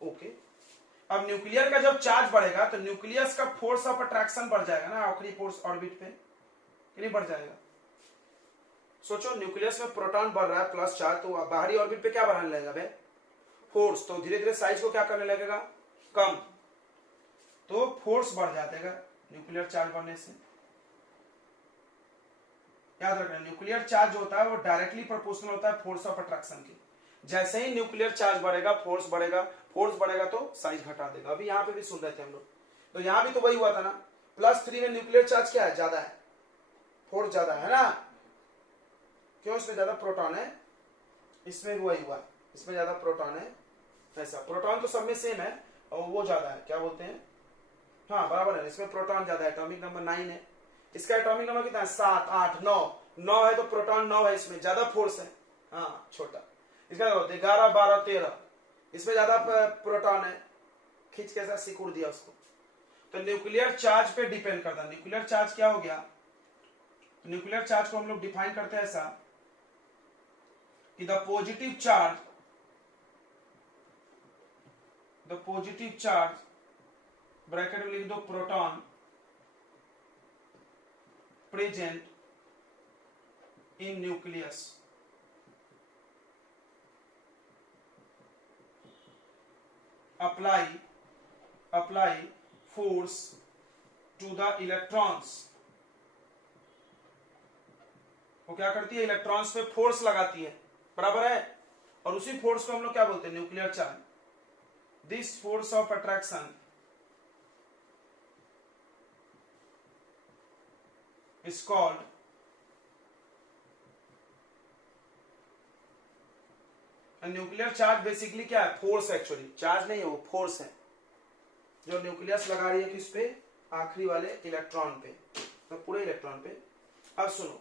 ओके, अब न्यूक्लियर का जब चार्ज बढ़ेगा तो न्यूक्लियस का फोर्स ऑफ अट्रैक्शन बढ़ जाएगा ना आखिरी फोर्स ऑर्बिट पे, कि नहीं बढ़ जाएगा। सोचो न्यूक्लियस में प्रोटॉन बढ़ रहा है प्लस चार्ज, तो बाहरी ऑर्बिट पे क्या बढ़ाने लगेगा बे, फोर्स। तो धीरे धीरे साइज को क्या करने लगेगा, कम। तो फोर्स बढ़ जाएगा न्यूक्लियर चार्ज बढ़ने से। याद रखना न्यूक्लियर चार्ज जो होता है वो डायरेक्टली प्रोपोर्शनल होता है फोर्स ऑफ अट्रैक्शन की। जैसे ही न्यूक्लियर चार्ज बढ़ेगा फोर्स बढ़ेगा, फोर्स बढ़ेगा तो साइज घटा देगा। अभी यहाँ पे भी सुन रहे थे हम लोग, तो यहाँ भी तो वही हुआ था ना, +3 में न्यूक्लियर चार्ज क्या है, ज्यादा है, फोर्स ज्यादा है ना, क्यों, इसमें ज्यादा प्रोटॉन है, इसमें भी वही हुआ, इसमें ज्यादा प्रोटॉन है। ऐसा प्रोटॉन तो सब में सेम है और वो ज्यादा है, क्या बोलते हैं, हाँ बराबर है, इसमें प्रोटॉन ज्यादा है, एटॉमिक नंबर 9 है, इसका एटॉमिक नंबर कितना है 7 8 9 9 है, तो प्रोटॉन 9 है, इसमें ज्यादा फोर्स है, हाँ छोटा। इसका 11 12 13, इसमें ज्यादा प्रोटॉन है, खींच के ऐसा सिकुड़ दिया उसको। तो न्यूक्लियर चार्ज पे डिपेंड करता है। न्यूक्लियर चार्ज क्या हो गया, न्यूक्लियर चार्ज को हम लोग डिफाइन करते हैं ऐसा कि द पॉजिटिव चार्ज ब्रैकेट में लिख दो proton present in nucleus apply force to the electrons वो क्या करती है, इलेक्ट्रॉन्स पे फोर्स लगाती है, बराबर है, और उसी फोर्स को हम लोग क्या बोलते हैं, nuclear charge. This force of attraction is called nuclear charge. Basically क्या है, फोर्स, एक्चुअली चार्ज नहीं है, वो फोर्स है जो न्यूक्लियस लगा रही है किस पे, आखिरी वाले इलेक्ट्रॉन पे, तो पूरे इलेक्ट्रॉन पे। अब सुनो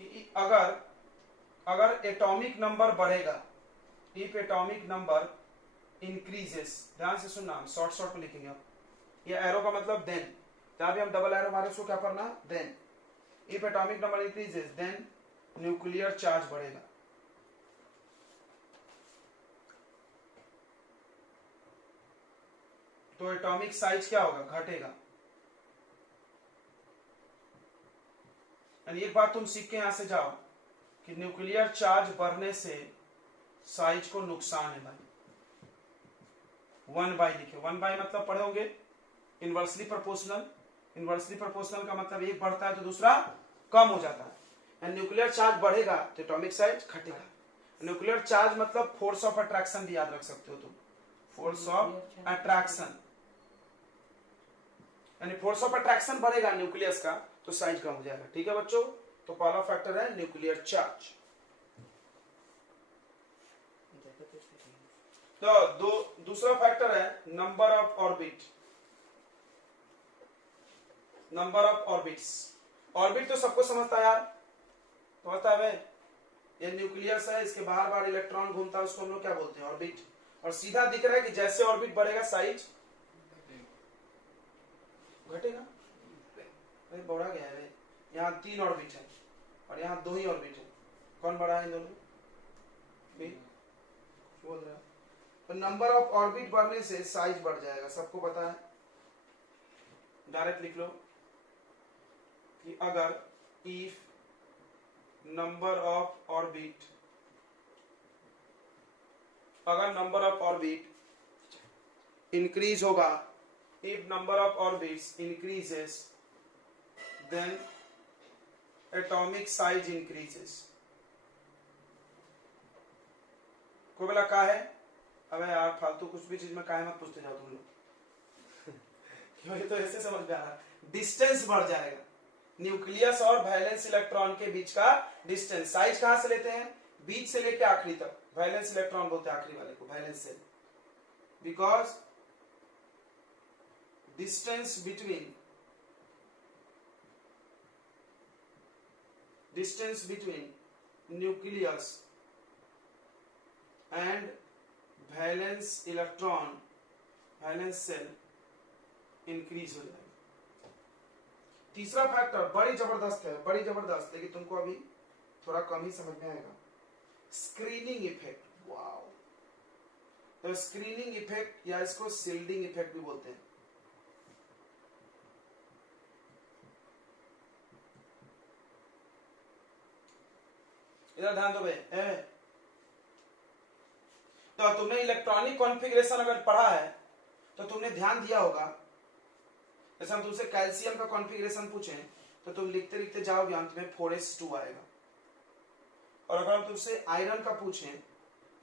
कि अगर एटॉमिक नंबर बढ़ेगा, इफ एटॉमिक नंबर इंक्रीजेस, ध्यान से सुनना, हम शॉर्ट में लिखेंगे। ये एरो का मतलब देन, जहां भी हम डबल एरो मारे उसको क्या करना, then. If atomic number increases then nuclear charge बढ़ेगा। तो एटॉमिक साइज क्या होगा, घटेगा। यानी एक बात तुम सीख के यहां से जाओ कि न्यूक्लियर चार्ज बढ़ने से साइज को नुकसान है भाई। 1 बाई लिखे, 1 बाई मतलब पढ़े होंगे इनवर्सली प्रोपोर्शनल। इनवर्सली प्रोपोर्शनल का मतलब एक बढ़ता है तो दूसरा कम हो जाता है। न्यूक्लियर चार्ज बढ़ेगा तो एटॉमिक साइज घटेगा। न्यूक्लियर चार्ज मतलब फोर्स ऑफ अट्रैक्शन भी याद रख सकते हो तुम, फोर्स ऑफ अट्रैक्शन। यानी फोर्स ऑफ अट्रैक्शन बढ़ेगा न्यूक्लियस का तो साइज कम हो जाएगा। ठीक है बच्चों, तो पहला फैक्टर है न्यूक्लियर चार्ज। तो दूसरा फैक्टर है number of orbit. Number of orbits, orbit तो सबको समझता है यार, समझता है भाई, ये न्यूक्लियस है, इसके बाहर बाहर इलेक्ट्रॉन घूमता है, उसको हम लोग क्या बोलते हैं, ऑर्बिट। और सीधा दिख रहा है कि जैसे ऑर्बिट बढ़ेगा साइज घटेगा। अरे बढ़ा गया है, यहाँ 3 ऑर्बिट है और यहाँ 2 ही ऑर्बिट है, कौन बड़ा है इन दोनों, बी बोल रहा है। तो नंबर ऑफ ऑर्बिट बढ़ने से साइज बढ़ जाएगा, सबको पता है। डायरेक्ट लिख लो कि अगर इफ नंबर ऑफ ऑर्बिट, अगर नंबर ऑफ ऑर्बिट इंक्रीज होगा, if number of orbits increases then atomic size increases। कोई बोला का है, अबे यार फालतू कुछ भी चीज में काहे मत पूछते जाओ तुम लोग क्यों, ये तो ऐसे समझ में आ रहा है। डिस्टेंस बढ़ जाएगा, न्यूक्लियस और वैलेंस इलेक्ट्रॉन के बीच का डिस्टेंस। साइज कहां से लेते हैं, बीच से लेके आखिरी तक, वैलेंस इलेक्ट्रॉन बोलते हैं आखिरी वाले को, valence shell. Because distance between nucleus and valence electron, valence cell increase हो जाएगा। तीसरा फैक्टर बड़ी जबरदस्त है, बड़ी जबरदस्त, लेकिन तुमको अभी थोड़ा कम ही समझ में आएगा, स्क्रीनिंग इफेक्ट। वाओ, तो स्क्रीनिंग इफेक्ट या इसको सील्डिंग इफेक्ट भी बोलते हैं। इधर ध्यान दो भाई। तो तुमने इलेक्ट्रॉनिक कॉन्फ़िगरेशन अगर पढ़ा है तो तुमने ध्यान दिया होगा, जैसे हम तुमसे कैल्शियम का कॉन्फ़िगरेशन पूछें तो तुम लिखते लिखते जाओगे, अंत में 4s2 आएगा। और अगर हम तुमसे आयरन का पूछें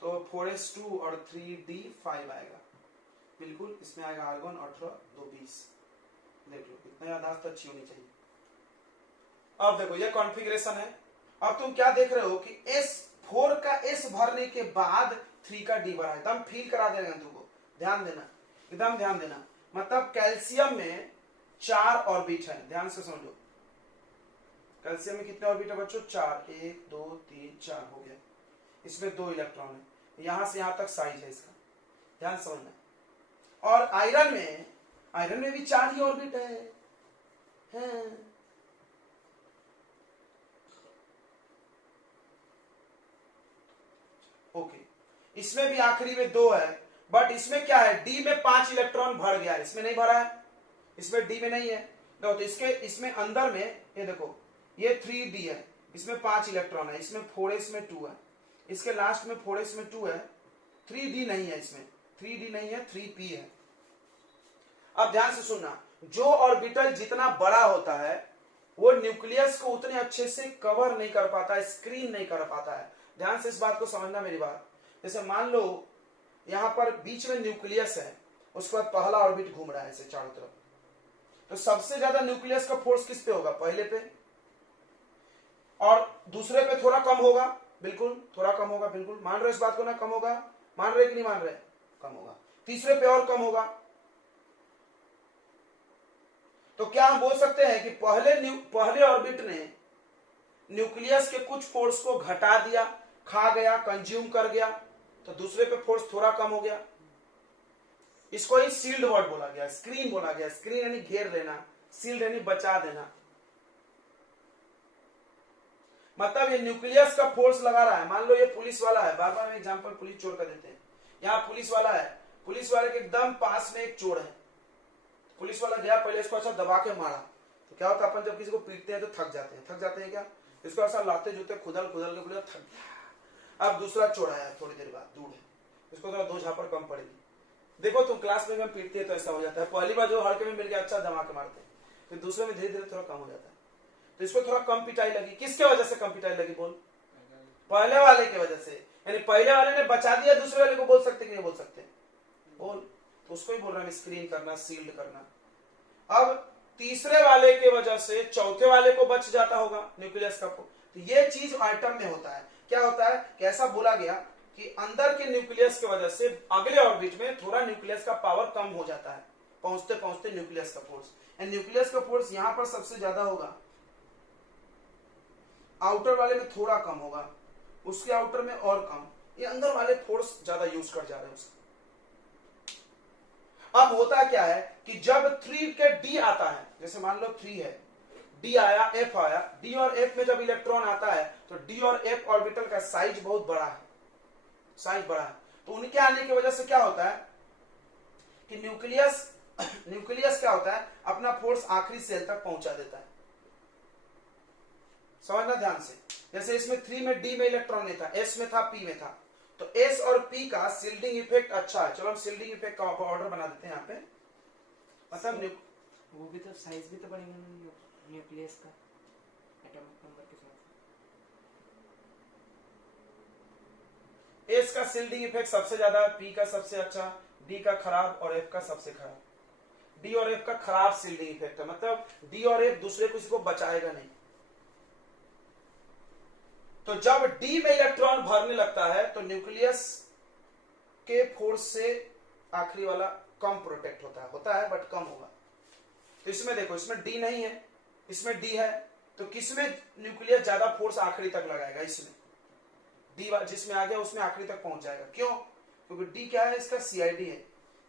तो 4s2 और 3d5 आएगा। बिल्कुल, इसमें आएगा आर्गन 18 2 20। देख लो, इतना याददाश्त अच्छी होनी चाहिए। अब देखो ये कॉन्फ़िगरेशन है। अब तुम क्या देख रहे हो कि S4 का S भरने के बाद 3 का D भरा है, एकदम फील करा देंगे तुमको, ध्यान देना, एकदम ध्यान देना। मतलब कैल्शियम में 4 ऑर्बिट है, ध्यान से समझो। कैल्शियम में कितने ऑर्बिट है बच्चों, 4, 1 2 3 4 हो गया। इसमें 2 इलेक्ट्रॉन है, यहां से यहां तक साइज है इसका, ध्यान समझना। और आयरन में भी 4 ही ऑर्बिट है। ओके, इसमें भी आखिरी में 2 है, बट इसमें क्या है, डी में 5 इलेक्ट्रॉन भर गया है, इसमें नहीं भरा है, इसमें डी में नहीं है। तो इसमें अंदर में ये देखो, ये 3d है, इसमें 5 इलेक्ट्रॉन है, इसमें 4s में 2 है, इसके लास्ट में 4s में 2 है, 3d नहीं है, इसमें 3d नहीं है, 3p है। अब ध्यान से सुनना, जो ऑर्बिटल जितना बड़ा होता है वो न्यूक्लियस को उतने अच्छे से कवर नहीं कर पाता है, स्क्रीन नहीं कर पाता है। ध्यान से इस बात को समझना मेरी बात। जैसे मान लो यहां पर बीच में न्यूक्लियस है, उसके बाद पहला ऑर्बिट घूम रहा है ऐसे चारों तरफ, तो सबसे ज्यादा न्यूक्लियस का फोर्स किस पे होगा? पहले पे, और दूसरे पे थोड़ा कम होगा, बिल्कुल थोड़ा कम होगा, बिल्कुल मान रहे इस बात को ना, कम होगा, मान रहे कि नहीं मान रहे? कम होगा। तीसरे पे और कम होगा। तो क्या हम बोल सकते हैं कि पहले ऑर्बिट ने न्यूक्लियस के कुछ फोर्स को घटा दिया, खा गया, कंज्यूम कर गया, तो दूसरे पे फोर्स थोड़ा कम हो गया। इसको ही सील्ड वर्ड बोला गया, स्क्रीन बोला गया। स्क्रीन यानी घेर लेना, सील्ड यानी बचा देना। मतलब ये न्यूक्लियस का फोर्स लगा रहा है। मान लो ये पुलिस वाला है, बार बार एग्जांपल पुलिस चोर का देते हैं। यहाँ पुलिस वाला है, पुलिस वाले के एकदम पास में एक चोर है। पुलिस वाला गया, पहले इसको ऐसा दबा के मारा, तो क्या होता है, अपन जब किसी को पीटते हैं तो थक जाते हैं। थक जाते हैं क्या? इसको ऐसा लाते जूते खुदल खुदल के बोले थक गया। अब दूसरा चोर आया थोड़ी देर बाद, दूर है, इसको थोड़ा दो झापड़ कम पड़ेगी। देखो तुम क्लास में पीटते हैं तो ऐसा हो जाता है। पहली बार जो हड़के में मिल गया, अच्छा दबा के मारते हैं, फिर दूसरे में धीरे धीरे थोड़ा कम हो जाता है। तो इसको थोड़ा कम पिटाई लगी। किसके वजह से कम पिटाई लगी? बोल, पहले वाले की वजह से। यानी पहले वाले ने बचा दिया, दूसरे वाले को बोल सकते कि नहीं बोल सकते? बोल। तो उसको ही बोल रहा है स्क्रीन करना, सील्ड करना। अब तीसरे वाले के वजह से चौथे वाले को बच जाता होगा न्यूक्लियस का। तो ये चीज एटम में होता है। क्या होता है, कैसा बोला गया कि अंदर के न्यूक्लियस की वजह से अगले ऑर्बिट में थोड़ा न्यूक्लियस का पावर कम हो जाता है, पहुंचते पहुंचते न्यूक्लियस का फोर्स। एंड न्यूक्लियस का फोर्स यहां पर सबसे ज्यादा होगा, आउटर वाले में थोड़ा कम होगा, उसके आउटर में और कम, ये अंदर वाले फोर्स ज्यादा यूज कर जा रहे हैं उसका। अब होता क्या है कि जब 3 के डी आता है, जैसे मान लो 3 है, डी आया, एफ आया, डी और एफ में जब इलेक्ट्रॉन आता है तो डी और एफ ऑर्बिटल का साइज बहुत बड़ा है, साइज बड़ा है। तो उनके आने की वजह से क्या होता है कि न्यूक्लियस क्या होता है, अपना फोर्स आखिरी सेल तक पहुंचा देता है। समझना ध्यान से। जैसे इसमें 3 में डी में इलेक्ट्रॉन नहीं था, एस में था, पी में था, तो एस और पी का सील्डिंग इफेक्ट अच्छा है। चलो हम सील्डिंग इफेक्ट का ऑर्डर बना देते हैं यहाँ पे। मतलब वो भी तो साइज भी तो बढ़ेगा न्यूक्लियस का एटॉमिक नंबर के साथ। एस का सील्डिंग इफेक्ट सबसे ज्यादा, पी का सबसे अच्छा, डी का खराब और एफ का सबसे खराब। डी और एफ का खराब सील्डिंग इफेक्ट है, मतलब डी और एफ दूसरे किसी को बचाएगा नहीं। तो जब डी में इलेक्ट्रॉन भरने लगता है तो न्यूक्लियस के फोर्स से आखिरी वाला कम प्रोटेक्ट होता है बट कम होगा। तो इसमें देखो, इसमें डी नहीं है, इसमें डी है, तो किसमें न्यूक्लियस ज्यादा फोर्स आखिरी तक लगाएगा? इसमें डी जिसमें आ गया उसमें आखिरी तक पहुंच जाएगा। क्यों? क्योंकि डी क्या है, इसका सीआईडी है।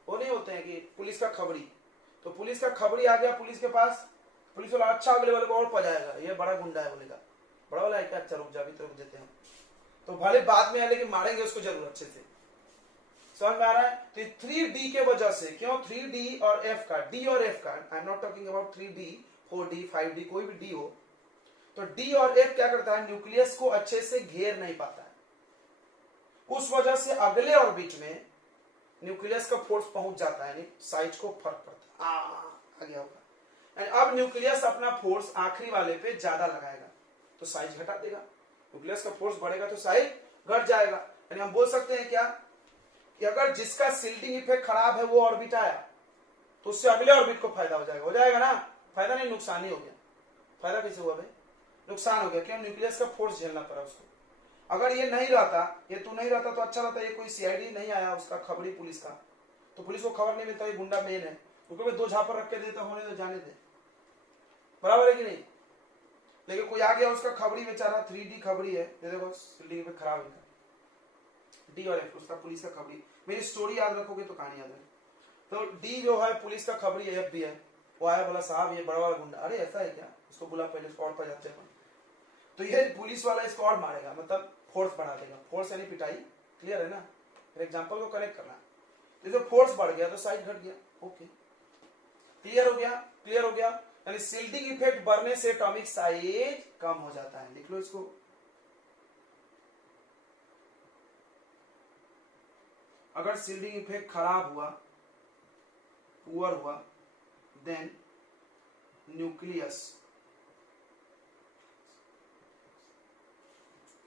वो नहीं होते हैं कि पुलिस का खबरी, तो पुलिस का खबरी आ गया पुलिस के पास, पुलिस वाला अच्छा अगले वाले को और पजाएगा, ये बड़ा गुंडा है, बोलेगा बड़ा वाला है क्या, अच्छा रुक जा, अभी तो रुक जाते हैं, तो भले बाद में लेकिन मारेंगे उसको जरूर अच्छे से। समझ में आ रहा है? तो 3D के वजह से, क्यों 3D और F का, D और F का, I am not talking about 3D 4D 5D, कोई भी D हो, तो D और F क्या करता है, न्यूक्लियस को अच्छे से घेर नहीं पाता है। उस वजह से अगले ऑर्बिट में न्यूक्लियस का फोर्स पहुंच जाता है, साइज को फर्क पड़ता है, आ गया होगा। एंड अब न्यूक्लियस अपना फोर्स आखिरी वाले पे ज्यादा लगाएगा तो साइज घटा देगा। न्यूक्लियस का फोर्स बढ़ेगा तो साइज घट जाएगा। यानी हम बोल सकते हैं क्या कि अगर जिसका सील्डिंग इफेक्ट खराब है वो ऑर्बिट आया तो उससे अगले ऑर्बिट को फायदा हो जाएगा ना? फायदा नहीं, नुकसान ही हो गया। फायदा कैसे हुआ भाई? नुकसान हो गया। क्यों? न्यूक्लियस का फोर्स झेलना पड़ा उसको। अगर ये नहीं रहता, ये तू नहीं रहता तो अच्छा रहता, ये कोई सीआईडी नहीं आया उसका खबरी पुलिस का, तो पुलिस को खबर नहीं मिलता ये गुंडा मेन है, क्योंकि दो झापर रख के देता, होने दो, जाने दे, बराबर है कि नहीं? लेकिन कोई आ गया उसका खबरी बेचारा 3D खबरी है, ये देखो सील्डिंग पे खराब है, डी और एफ उसका पुलिस का खबरी। मेरी स्टोरी याद रखोगे तो कहानी याद है। तो डी जो है पुलिस का खबरी है, एफ भी है, वो आया बोला साहब ये बड़ा वाला गुंडा, अरे ऐसा है क्या, उसको बुला, पहले इसको और पर जाते हैं, तो ये पुलिस वाला इसको और मारेगा, मतलब फोर्स बढ़ा देगा। फोर्स यानी पिटाई, क्लियर है ना? फिर एग्जांपल को कनेक्ट करना, जैसे फोर्स बढ़ गया तो साइज घट गया। ओके, क्लियर हो गया? क्लियर हो गया। यानी सील्डिंग इफेक्ट बढ़ने से एटॉमिक साइज कम हो जाता है। लिख लो इसको। अगर सील्डिंग इफेक्ट खराब हुआ, पुअर हुआ, then nucleus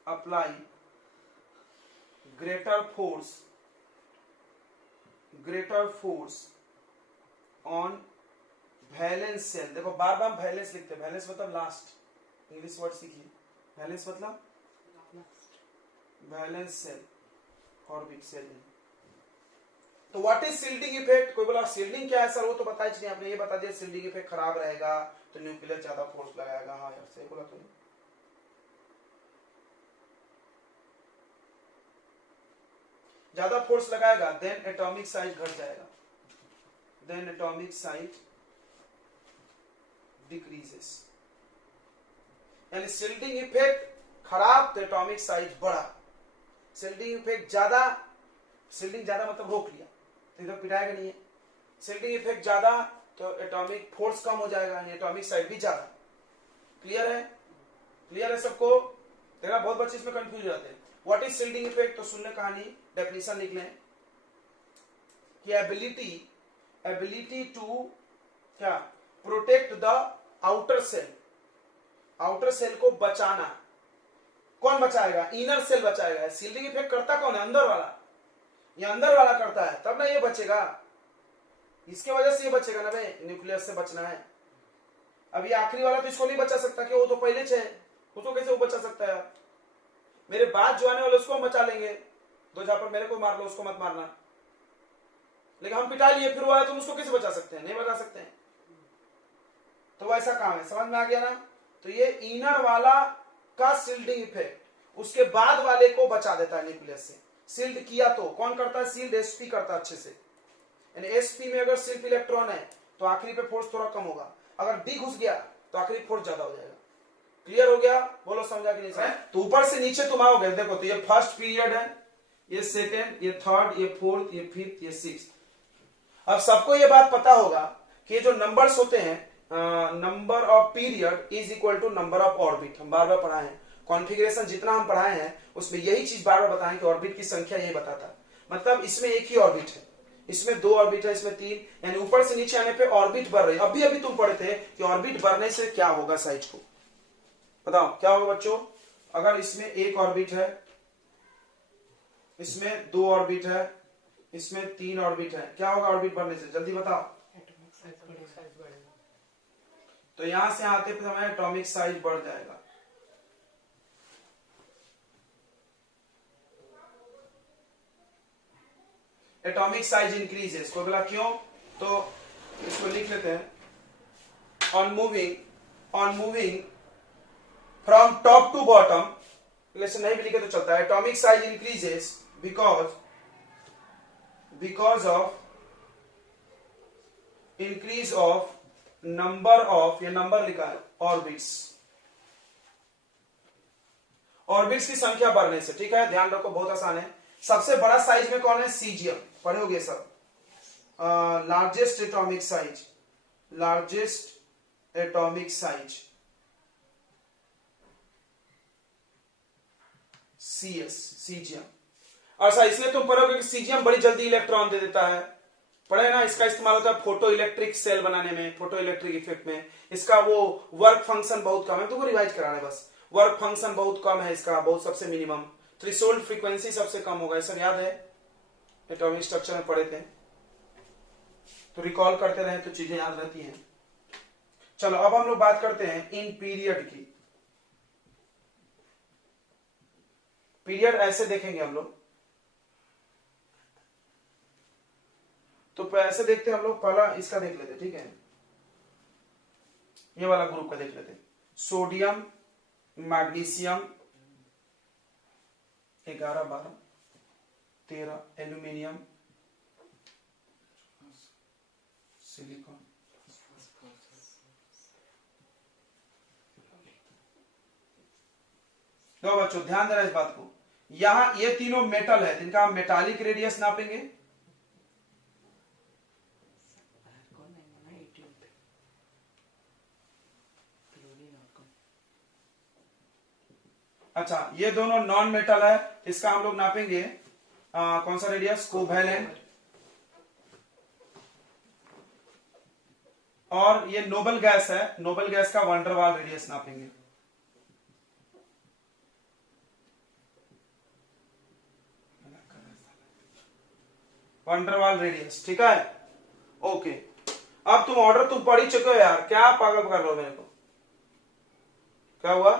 apply greater force on valence shell. देखो बार बार वैलेंस लिखते हैं, वैलेंस मतलब लास्ट, इंग्लिश वर्ड सीखिए। वैलेंस मतलब वैलेंस सेल, ऑर्बिट सेल नहीं। तो व्हाट इज शिल्डिंग इफेक्ट? कोई बोला शिल्डिंग क्या है सर, वो तो बताया नहीं आपने, ये बता दिया शिल्डिंग इफेक्ट खराब रहेगा तो न्यूक्लियर ज्यादा फोर्स लगाएगा। हाँ यार सही बोला तुमने। ज्यादा फोर्स लगाएगा देन एटॉमिक साइज घट जाएगा, देन एटॉमिक साइज डिक्रीजेस। यानी शिल्डिंग इफेक्ट खराब तो एटॉमिक साइज बढ़ा, शिल्डिंग इफेक्ट ज्यादा, शिल्डिंग ज्यादा मतलब रोक लिया तो इधर पिटाएगा नहीं है। शिल्डिंग इफेक्ट ज्यादा तो एटॉमिक फोर्स कम हो जाएगा, एटॉमिक साइज भी ज्यादा। क्लियर है? क्लियर है सबको? देखा बहुत बच्चे इसमें कंफ्यूज हो जाते हैं। What is shielding effect? तो सुनने कहानी डेफिनेशन लिख लें कि एबिलिटी टू क्या protect the outer shell, outer shell को बचाना। कौन बचाएगा? इनर सेल बचाएगा। शिल्डिंग इफेक्ट करता कौन है? अंदर वाला, ये अंदर वाला करता है तब ना ये बचेगा, इसके वजह से ये बचेगा ना भाई, न्यूक्लियस से बचना है। अभी आखिरी वाला तो इसको नहीं बचा सकता कि वो तो पहले से है, उसको कैसे वो बचा सकता है? मेरे बाद जो आने वाले उसको हम बचा लेंगे, दो जहां पर मेरे को मार लो उसको मत मारना, लेकिन हम पिटा लिए फिर वो आया तुम उसको कैसे बचा सकते हैं? नहीं बचा सकते हैं। तो वैसा काम है, समझ में आ गया ना? तो ये इनर वाला का शिल्डिंग इफेक्ट उसके बाद वाले को बचा देता है न्यूक्लियस से। शिल्ड किया तो कौन करता है? शिल्ड एसपी करता है अच्छे से। यानी एसपी में अगर सिर्फ इलेक्ट्रॉन है तो आखिरी पे फोर्स थोड़ा कम होगा, अगर डी घुस गया तो आखिरी फोर्स ज्यादा हो जाएगा। क्लियर हो गया? बोलो समझा कि नहीं समझा? तो ऊपर से नीचे तुम आओगे, देखो तो ये फर्स्ट पीरियड है, ये सेकेंड, ये थर्ड, ये फोर्थ, ये फिफ्थ, ये सिक्स्थ। अब सबको ये बात पता होगा कि ये जो नंबर्स होते हैं, number of period is equal to number of orbit. हम बार बार पढ़ाए हैं, कॉन्फ़िगरेशन जितना हम पढ़ाए हैं उसमें यही चीज बार बार बताएं कि ऑर्बिट की संख्या यही बताता है। मतलब इसमें एक ही ऑर्बिट है, इसमें दो ऑर्बिट है, इसमें तीन, यानी ऊपर से नीचे आने पे ऑर्बिट बढ़ रही है। अभी तुम पढ़े थे कि ऑर्बिट बढ़ने से क्या होगा साइज को, बताओ क्या होगा बच्चों? अगर इसमें एक ऑर्बिट है, इसमें दो ऑर्बिट है, इसमें तीन ऑर्बिट है, क्या होगा ऑर्बिट बढ़ने से? जल्दी बताओ। तो यहां से आते समय एटॉमिक साइज बढ़ जाएगा। Atomic size increases. कोई बोला क्यों? तो इसको लिख लेते हैं, on moving from top to bottom, लेकिन नहीं भी लिखे तो चलता है। Atomic size increases because of increase of number of, ये नंबर लिखा है, ऑर्बिट्स की संख्या बढ़ने से। ठीक है, ध्यान रखो, बहुत आसान है। सबसे बड़ा साइज में कौन है? सीजियम, पढ़ोगे सब। Largest atomic size caesium. अच्छा, इसलिए तुम पढ़ोगे कि सीजियम बड़ी जल्दी इलेक्ट्रॉन दे देता है, पढ़े ना? इसका इस्तेमाल होता है फोटो इलेक्ट्रिक सेल बनाने में, फोटो इलेक्ट्रिक इफेक्ट में। इसका वो वर्क फंक्शन बहुत कम है, तुमको रिवाइज कराना है बस। वर्क फंक्शन बहुत कम है इसका, बहुत सबसे मिनिमम। थ्रेशोल्ड फ्रीक्वेंसी सबसे कम होगा, सब याद है, एटॉमिक स्ट्रक्चर में पढ़े थे, तो रिकॉल करते रहे तो चीजें याद रहती हैं। चलो अब हम लोग बात करते हैं इन पीरियड की। पीरियड ऐसे देखेंगे हम लोग, तो ऐसे देखते हैं हम लोग। पहला इसका देख लेते, ठीक है, ये वाला ग्रुप का देख लेते। सोडियम, मैग्नीशियम 11, 12, 13, एल्यूमिनियम, सिलिकॉन, तो बच्चों ध्यान देना इस बात को। यहां ये तीनों मेटल है जिनका हम मेटालिक रेडियस नापेंगे। अच्छा, ये दोनों नॉन मेटल है, इसका हम लोग नापेंगे कौन सा रेडियस? कोवैलेंट। और ये नोबल गैस है, नोबल गैस का वंडरवाल रेडियस नापेंगे। वंडरवाल रेडियस, ठीक है, ओके। अब तुम ऑर्डर तुम पढ़ ही चुके हो यार, क्या पागल कर रहे हो मेरे को, क्या हुआ,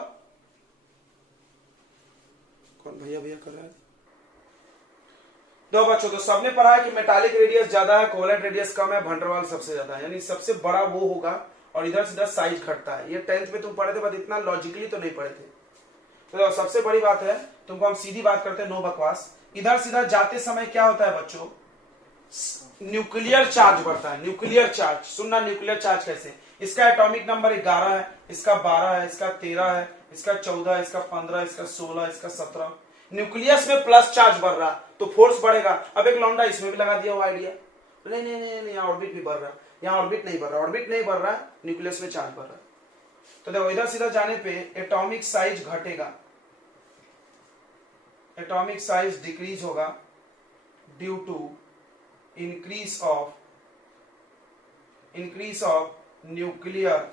कौन भैया भैया कर रहा है। दो बच्चों, तो सबने पढ़ा है कि मेटालिक रेडियस ज्यादा है, कोवेलेंट रेडियस कम है, वंडरवाल सबसे ज्यादा है, यानी सबसे बड़ा वो होगा और इधर से इधर साइज घटता है। ये 10th में तुम पढ़े थे, बट इतना लॉजिकली तो नहीं पढ़े थे। तो सबसे बड़ी बात है, तुमको हम सीधी बात करते हैं, नो बकवास। इधर से इधर जाते समय क्या होता है बच्चों, न्यूक्लियर चार्ज बढ़ता है, न्यूक्लियर चार्ज। सुनना न्यूक्लियर चार्ज कैसे, इसका एटॉमिक नंबर 11 है, इसका 12 है, इसका 13 है, इसका 14, इसका 15, इसका 16, इसका 17। न्यूक्लियस में प्लस चार्ज बढ़ रहा तो फोर्स बढ़ेगा। अब एक लौंडा इसमें भी लगा दिया वो आइडिया, नहीं नहीं नहीं नहीं, यहाँ ऑर्बिट भी बढ़ रहा है, यहाँ ऑर्बिट नहीं बढ़ रहा, ऑर्बिट नहीं बढ़ रहा, न्यूक्लियस में चार्ज बढ़ रहा है। तो देखो इधर सीधा जाने पे एटॉमिक साइज घटेगा, एटॉमिक साइज डिक्रीज होगा due to increase of nuclear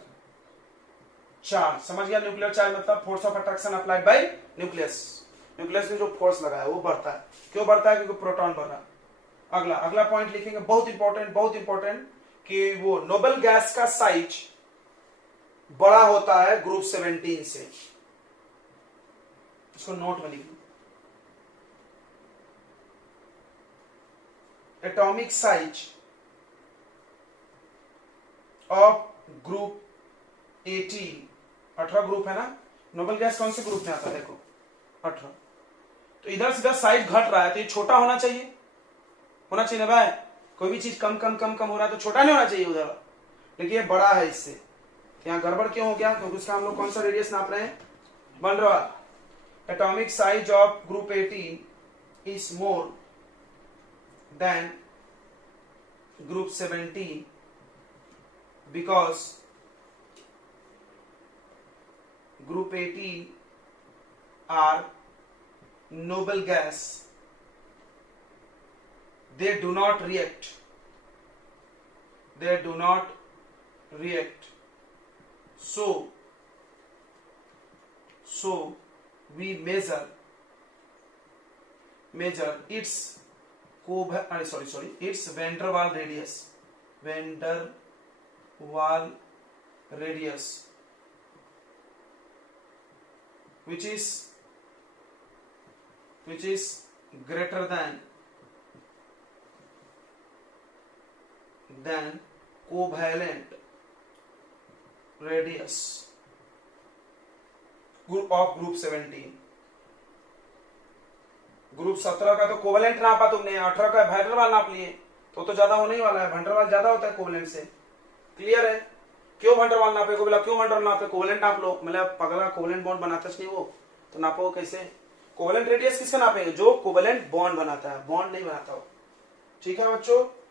charge. समझ गया, न्यूक्लियर चार्ज मतलब force of attraction applied by nucleus. Nucleus में जो फोर्स लगा है वो बढ़ता है। क्यों बढ़ता है, क्योंकि प्रोटॉन बढ़ रहा है। अगला अगला पॉइंट लिखेंगे, बहुत इंपॉर्टेंट कि वो नोबल गैस का साइज बड़ा होता है ग्रुप 17 से। इसको नोट में लिखिए, atomic size of group 18, 18 group है ना, नोबल गैस कौन से ग्रुप में आता है, देखो 18। तो इधर सीधा साइज घट रहा है तो ये छोटा होना चाहिए ना भाई। कोई भी चीज कम कम कम कम हो रहा है तो छोटा नहीं होना चाहिए उधर, लेकिन ये बड़ा है इससे। तो यहाँ गड़बड़ क्यों हो गया, क्योंकि उसका हम लोग कौन सा रेडियस नाप रहे हैं, van der Waals. Atomic size of group 18 is more than group 17 because group 18 are noble gas, they do not react, so we measure its its van der Waal radius, which is greater than covalent radius of group 17। Group 17 का तो कोवेलेंट नापा तुमने, 18 का वैन डर वाल नाप लिए, तो ज्यादा होने ही वाला है। वैन डर वाल ज्यादा होता है कोवेलेंट से, क्लियर है। क्यों वैन डर वाल नापे को बोला, क्यों वैन डर वाल नापे, कोवेलेंट नाप लो। मतलब पगला कोवेलेंट बॉन्ड बनाता नहीं वो, तो नापो कैसे। कोवेलेंट रेडियस किसका नापेंगे, जो कोवेलेंट बॉन्ड बनाता है, बॉन्ड नहीं बनाता हो। ठीक है बच्चों,